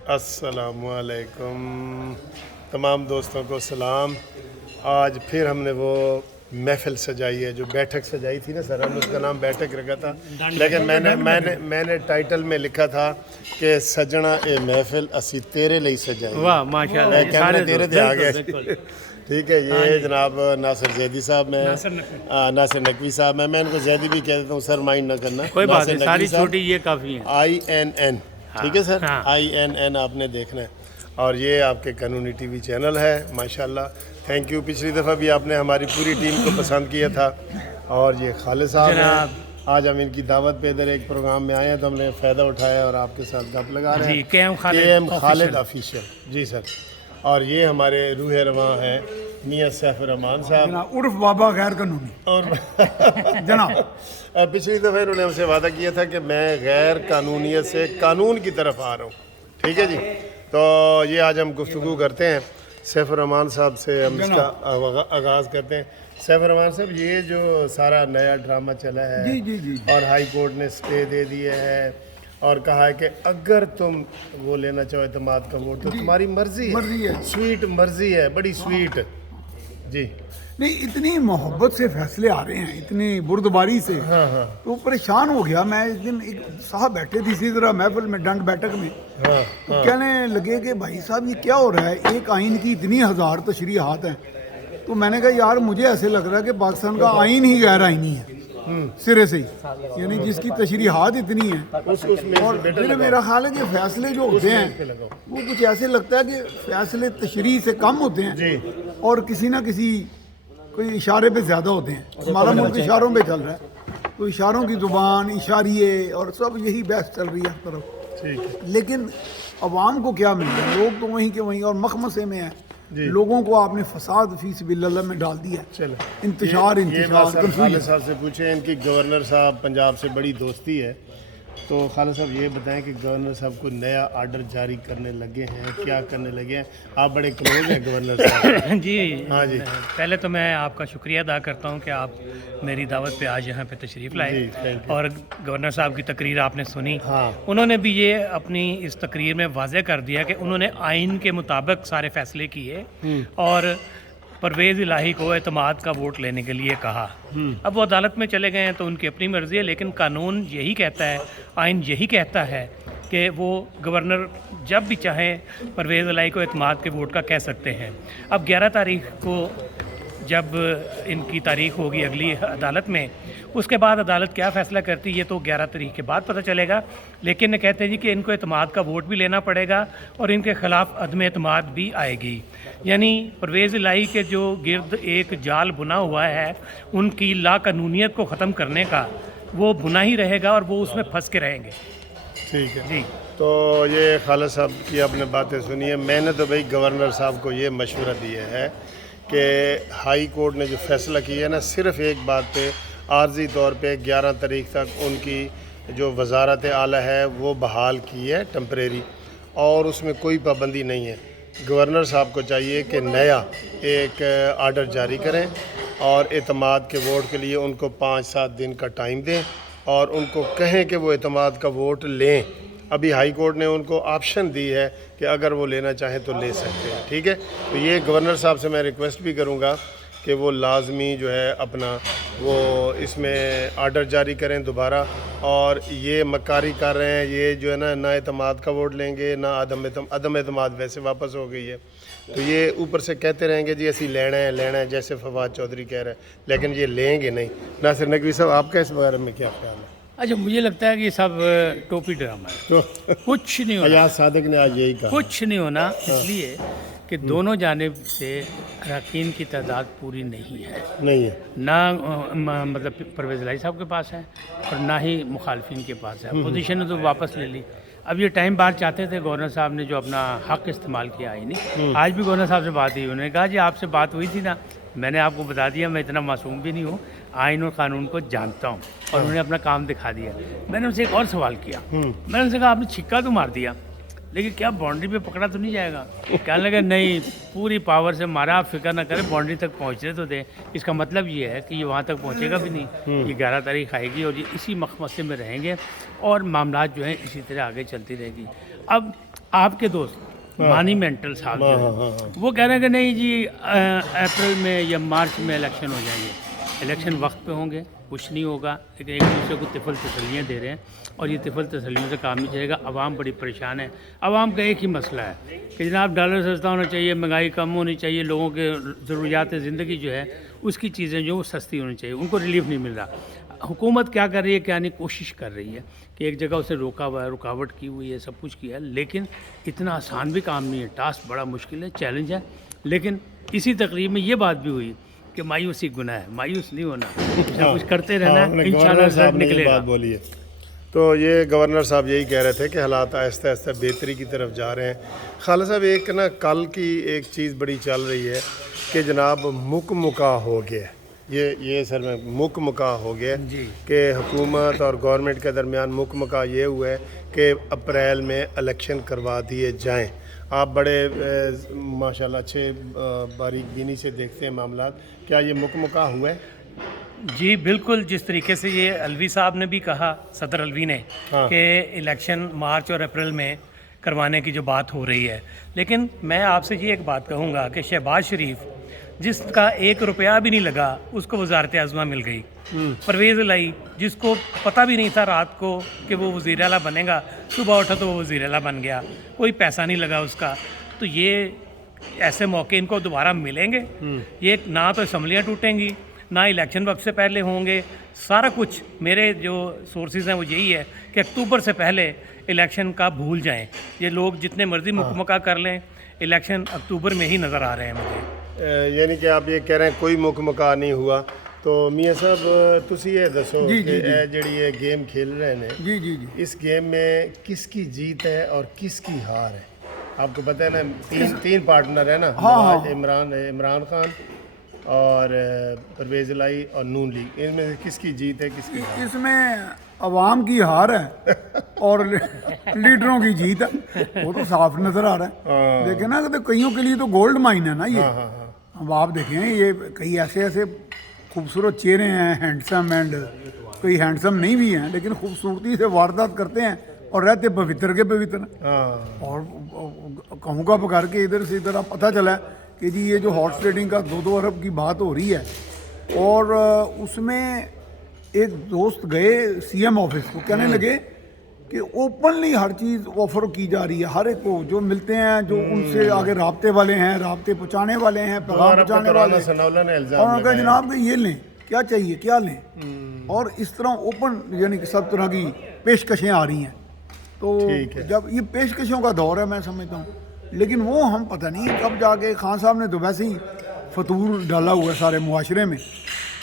अस्सलाम वालेकुम। तमाम दोस्तों को सलाम। आज फिर हमने वो महफिल सजाई है, जो बैठक सजाई थी ना सर, हमने उसका नाम बैठक रखा था, लेकिन मैंने टाइटल में लिखा था कि सजना ए महफिल असी तेरे लिए सजाई। वाह माशाल्लाह, ये कैमरे सारे तेरे थे आ गए। ठीक है, ये जनाब नासिर जैदी साहब में नासिर नकवी साहब में, मैं इनको जैदी भी कह देता हूँ सर, माइंड ना करना। कोई बात नासिर नहीं, नकवी सारी साहब, छोटी ये काफ़ी है। INN, ठीक है सर, हाँ। INN आपने देखना है। और ये आपके कानूनी टीवी चैनल है, माशाल्लाह, थैंक यू। पिछली दफ़ा भी आपने हमारी पूरी टीम को पसंद किया था। और ये खालिद साहब हैं, आज हम इनकी दावत पे इधर एक प्रोग्राम में आए हैं, तो हमने फ़ायदा उठाया और आपके साथ गप लगा रहे हैं। KM खालिद ऑफिशियल, जी सर। और ये हमारे रूह रवां हैं मियाँ सैफ रहमान साहब उर्फ बाबा गैर कानूनी और जनाब। पिछली दफ़ा इन्होंने हमसे वादा किया था कि मैं गैर कानूनियत से कानून की तरफ आ रहा हूँ। ठीक है जी, तो ये आज हम गुफ्तगू करते हैं सैफ रहमान साहब से, हम इसका आगाज़ करते हैं। सैफ रहमान साहब, ये जो सारा नया ड्रामा चला है जी जी जी और हाई कोर्ट ने स्टे दे दिया है और कहा है कि अगर तुम वो लेना चाहो एतमाद का वोट तो तुम्हारी मर्जी है, स्वीट मर्जी है, बड़ी स्वीट जी। नहीं, इतनी मोहब्बत से फैसले आ रहे हैं, इतनी बुर्दबारी से, हाँ हाँ तो परेशान हो गया मैं। इस दिन एक साहब बैठे थे इसी तरह महफिल में, दंड बैठक में, हाँ तो कहने लगे कि भाई साहब ये क्या हो रहा है, एक आइन की इतनी हज़ार तशरीहात हैं। तो मैंने कहा यार मुझे ऐसे लग रहा है कि पाकिस्तान का आइन ही गैर आइनी है सिरे से ही, यानी जिसकी तशरीहात इतनी है। और फिर मेरा ख्याल है कि फैसले जो होते हैं वो कुछ ऐसे लगता है कि फैसले तशरीह से कम होते हैं और किसी ना किसी कोई इशारे पे ज़्यादा होते हैं। हमारा मुल्क इशारों पे चल रहा है, तो इशारों की ज़ुबान, इशारिये और सब यही बहस चल रही है हर तरफ। लेकिन अवाम को क्या मिल रहा है, लोग तो वहीं के वहीं और मखमसे में हैं। लोगों को आपने फसाद फी सबिल्लाह में डाल दिया। चलो, इंतशार ये बात खालिद साहब से पूछे, इनकी गवर्नर साहब पंजाब से बड़ी दोस्ती है, तो खालिद साहब ये बताएं कि गवर्नर साहब को नया आर्डर जारी करने लगे हैं, क्या करने लगे हैं? आप बड़े क्लोज हैं गवर्नर साहब। जी हाँ जी, पहले तो मैं आपका शुक्रिया अदा करता हूँ कि आप मेरी दावत पे आज यहाँ पे तशरीफ़ लाए और गवर्नर साहब की तकरीर आपने सुनी। हाँ। उन्होंने भी ये अपनी इस तकरीर में वाज़े कर दिया कि उन्होंने आइन के मुताबिक सारे फैसले किए और परवेज़ इलाही को एतमाद का वोट लेने के लिए कहा। अब वो अदालत में चले गए हैं तो उनकी अपनी मर्ज़ी है, लेकिन कानून यही कहता है, आइन यही कहता है कि वो गवर्नर जब भी चाहें परवेज़ इलाही को एतमाद के वोट का कह सकते हैं। अब 11 तारीख को जब इनकी तारीख होगी अगली अदालत में, उसके बाद अदालत क्या फ़ैसला करती है ये तो 11 तारीख के बाद पता चलेगा। लेकिन कहते हैं जी कि इनको एतमाद का वोट भी लेना पड़ेगा और इनके ख़िलाफ़ अदम एतमाद भी आएगी। यानी परवेज़ इलाही के जो गिर्द एक जाल बुना हुआ है उनकी लाकानूनियत को ख़त्म करने का, वो बुना ही रहेगा और वो उसमें फंस के रहेंगे। ठीक है जी। तो ये खालिद साहब की आपने बातें सुनी है। मैंने तो भाई गवर्नर साहब को ये मशवरा दिया है कि हाई कोर्ट ने जो फैसला किया है ना, सिर्फ़ एक बात पे आर्जी तौर पे 11 तारीख तक उनकी जो वजारत आला है वो बहाल की है टेम्परेरी, और उसमें कोई पाबंदी नहीं है। गवर्नर साहब को चाहिए कि नया एक आर्डर जारी करें और एतमाद के वोट के लिए उनको 5-7 दिन का टाइम दें और उनको कहें कि वो एतमाद का वोट लें। अभी हाई कोर्ट ने उनको ऑप्शन दी है कि अगर वो लेना चाहें तो ले सकते हैं। ठीक है, तो ये गवर्नर साहब से मैं रिक्वेस्ट भी करूँगा कि वो लाजमी जो है अपना वो इसमें आर्डर जारी करें दोबारा। और ये मक्कारी कर रहे हैं, ये जो है ना एतमाद का वोट लेंगे ना अदम एतमाद वैसे वापस हो गई है, तो ये ऊपर से कहते रहेंगे जी असी लेना है जैसे फवाद चौधरी कह रहे हैं, लेकिन ये लेंगे नहीं। नासिर नकवी साहब, आपका इस बारे में क्या ख्याल है? अच्छा, मुझे लगता है कि सब टोपी ड्रामा है, तो कुछ नहीं होना, अयाज सादिक ने आज यही कहा, कुछ नहीं होना, इसलिए कि दोनों जानिब से अरकान की तादाद पूरी नहीं है, नहीं है ना मतलब परवेज़ इलाही साहब के पास है और ना ही मुखालफिन के पास है। पोजीशन ने तो वापस ले ली। अब ये टाइम बार चाहते थे गवर्नर साहब ने जो अपना हक इस्तेमाल किया ही नहीं। आज भी गवर्नर साहब से बात हुई, उन्होंने कहा जी आपसे बात हुई थी ना, मैंने आपको बता दिया मैं इतना मासूम भी नहीं हूँ, आइन और कानून को जानता हूँ, और उन्होंने अपना काम दिखा दिया। मैंने उनसे एक और सवाल किया, मैंने उनसे कहा आपने छिक्का तो मार दिया लेकिन क्या बाउंड्री पे पकड़ा तो नहीं जाएगा? कहने लगे नहीं, पूरी पावर से मारा, आप फिक्र ना करें, बाउंड्री तक पहुँचने तो दे। इसका मतलब ये है कि ये वहाँ तक पहुँचेगा भी नहीं, ये 11 तारीख आएगी और ये इसी मखमसे में रहेंगे और मामला जो हैं इसी तरह आगे चलती रहेगी। अब आपके दोस्त मानी मेंटल साहब जो हैं, वो कह रहे हैं कि नहीं जी अप्रैल में या मार्च में इलेक्शन हो जाएंगे। इलेक्शन वक्त पे होंगे, कुछ नहीं होगा, लेकिन एक दूसरे को तिफल तसलियाँ दे रहे हैं और ये तिफल तसलियों से काम नहीं चलेगा। आवाम बड़ी परेशान है। आवाम का एक ही मसला है कि जनाब डॉलर सस्ता होना चाहिए, महंगाई कम होनी चाहिए, लोगों के ज़रूरियात ज़िंदगी जो है उसकी चीज़ें जो वो सस्ती होनी चाहिए, उनको रिलीफ नहीं मिल रहा। हुकूमत क्या कर रही है, क्या नहीं, कोशिश कर रही है कि एक जगह उसे रोका हुआ है, रुकावट की हुई है, सब कुछ किया है, लेकिन इतना आसान भी काम नहीं है। टास्क बड़ा मुश्किल है, चैलेंज है। लेकिन इसी तकरीब में ये बात भी हुई कि मायूसी गुनाह है, मायूस नहीं होना, कुछ करते रहना, इंशाल्लाह रिजल्ट निकलेगा। बात बोली है। तो ये गवर्नर साहब यही कह रहे थे कि हालात आहिस्ता आहिस्ता बेहतरी की तरफ जा रहे हैं। खालिद साहब, एक ना कल की एक चीज़ बड़ी चल रही है कि जनाब मुका हो गया, ये सर में मुका हो गया कि हुकूमत और गवर्नमेंट के दरमियान मुका ये हुआ है कि अप्रैल में इलेक्शन करवा दिए जाएं। आप बड़े माशाल्लाह अच्छे बारीक बीनी से देखते हैं मामलात, क्या ये मुका हुआ है? जी बिल्कुल, जिस तरीके से ये अलवी साहब ने भी कहा, सदर अलवी ने, कि इलेक्शन मार्च और अप्रैल में करवाने की जो बात हो रही है, लेकिन मैं आपसे ये एक बात कहूँगा कि शहबाज शरीफ जिसका 1 रुपया भी नहीं लगा उसको वजारत आज़मा मिल गई। परवेज़ इलाही जिसको पता भी नहीं था रात को कि वो वज़ीर आला बनेगा, सुबह उठा तो वो वज़ीर आला बन गया, कोई पैसा नहीं लगा उसका। तो ये ऐसे मौके इनको दोबारा मिलेंगे? ये ना तो असम्बलियाँ टूटेंगी, ना इलेक्शन वक्त से पहले होंगे। सारा कुछ मेरे जो सोर्सेज हैं वो यही है कि अक्टूबर से पहले इलेक्शन का भूल जाएं। ये लोग जितने मर्जी मुकमका कर लें, इलेक्शन अक्टूबर में ही नज़र आ रहे हैं मुझे। यानी कि आप ये कह रहे हैं कोई मुकमका नहीं हुआ। तो मियाँ साहब तुसी ये दसो कि जिहड़ी ये गेम खेल रहे हैं, जी जी जी, इस गेम में किसकी जीत है और किसकी हार है? आपको पता है ना, तीन पार्टनर है ना, इमरान खान और परवेज़ इलाही और नून लीग, इनमें से किसकी जीत है, किसकी हार? इसमें अवाम की हार है और लीडरों की जीत है, वो तो साफ नजर आ रहा है। देखें ना, तो कईयों के लिए तो गोल्ड माइन है ना ये। अब आप देखें, ये कई ऐसे खूबसूरत चेहरे हैं, हैंडसम, एंड कई हैंडसम नहीं भी हैं, लेकिन खूबसूरती से वारदात करते हैं और रहते पवित्र के पवित्र। और कहूँ का पकड़ के इधर से इधर आप पता चला कि जी ये जो हॉर्स ट्रेडिंग का 2-2 अरब की बात हो रही है, और उसमें एक दोस्त गए सीएम ऑफिस को, कहने लगे कि ओपनली हर चीज़ ऑफर की जा रही है हर एक को, जो मिलते हैं, जो उनसे आगे राब्ते वाले हैं, राब्ते पहुँचाने वाले हैं, पैगाम पहुँचाने वाले हैं, और उनका जनाब कि ये लें, क्या चाहिए, क्या लें। और इस तरह ओपन यानी कि सब तरह की पेशकशें आ रही हैं। तो जब ये पेशकशों का दौर है, मैं समझता हूँ, लेकिन वो हम पता नहीं कब जाके, खान साहब ने तो वैसे ही फतूर डाला हुआ है सारे मुआशरे में,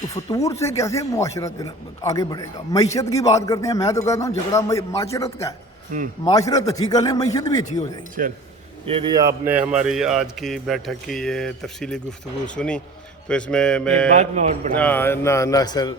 तो फतूर से कैसे मुआशरत आगे बढ़ेगा? मईशत की बात करते हैं, मैं तो कहता हूँ झगड़ा माशरत का है, माशरत अच्छी कर लें, मईशत भी अच्छी हो जाएगी। चल, ये भी आपने हमारी आज की बैठक की ये तफसीली गुफ्तगू सुनी, तो इसमें मैं ना सर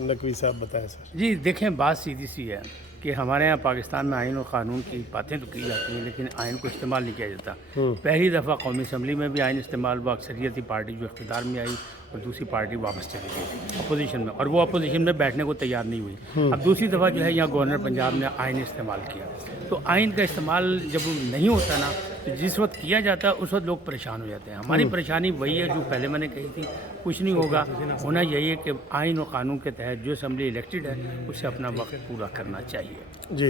नकवी साहब बताएं सर। जी देखें, बात सीधी सी है कि हमारे यहाँ पाकिस्तान में आइन और क़ानून की बातें तो की जाती हैं, लेकिन आइन को इस्तेमाल नहीं किया जाता। पहली दफ़ा कौमी असम्बली में भी आइन इस्तेमाल हुआ, अक्सरियती पार्टी जो इक़्तिदार में आई और दूसरी पार्टी वापस चली गई अपोजिशन में, और वो अपोजिशन में बैठने को तैयार नहीं हुई। अब दूसरी दफ़ा जो है यहाँ गवर्नर पंजाब ने आइन इस्तेमाल किया। तो आइन का इस्तेमाल जब नहीं होता ना, तो जिस वक्त किया जाता है उस वक्त लोग परेशान हो जाते हैं। हमारी परेशानी वही है जो पहले मैंने कही थी, कुछ नहीं होगा, होना यही है कि आइन और क़ानून के तहत जो असम्बली इलेक्टेड है उसे अपना वक्त पूरा करना चाहिए। जी,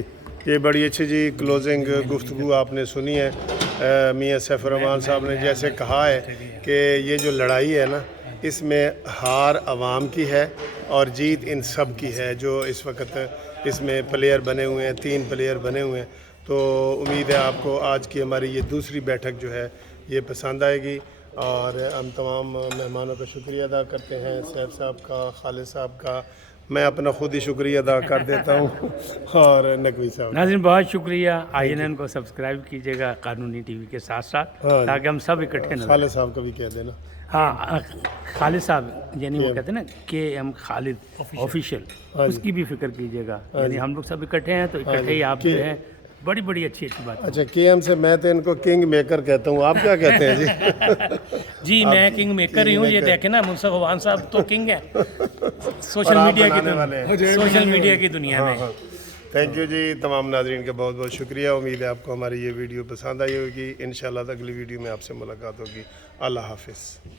ये बड़ी अच्छी जी क्लोजिंग गुफ्तगू आपने सुनी है। मियाँ सैफुर रहमान साहब ने जैसे कहा है कि ये जो लड़ाई है ना, इसमें हार अवाम की है और जीत इन सब की है जो इस वक्त इसमें प्लेयर बने हुए हैं, 3 प्लेयर बने हुए हैं। तो उम्मीद है आपको आज की हमारी ये दूसरी बैठक जो है ये पसंद आएगी, और हम तमाम मेहमानों का शुक्रिया अदा करते हैं, सैफ साहब का, खालिद साहब का, मैं अपना खुद ही शुक्रिया अदा कर देता हूँ, और नकवी साहब। नाज़रीन बहुत शुक्रिया, INN को सब्सक्राइब कीजिएगा कानूनी टीवी के साथ साथ, ताकि हम सब इकट्ठे नजर। खालिद साहब का भी कह देना। हाँ, खालिद साहब यानी वो कहते हैं ना KM खालिद ऑफिशियल, उसकी भी फिक्र कीजिएगा। यानी हम लोग सब इकट्ठे हैं, तो इकट्ठे ही आप जो है बड़ी बड़ी अच्छी बात। अच्छा, KM से मैं तो इनको किंग मेकर कहता हूँ, आप क्या कहते हैं जी? जी मैं किंग मेकर ही हूँ। ये देखें ना, मुनसफ अवान साहब तो किंग है सोशल मीडिया की दुनिया में। थैंक यू जी। तमाम नाजरीन का बहुत बहुत शुक्रिया। उम्मीद है आपको हमारी ये वीडियो पसंद आई होगी। इंशाल्लाह अगली वीडियो में आपसे मुलाकात होगी। अल्लाह हाफिज़।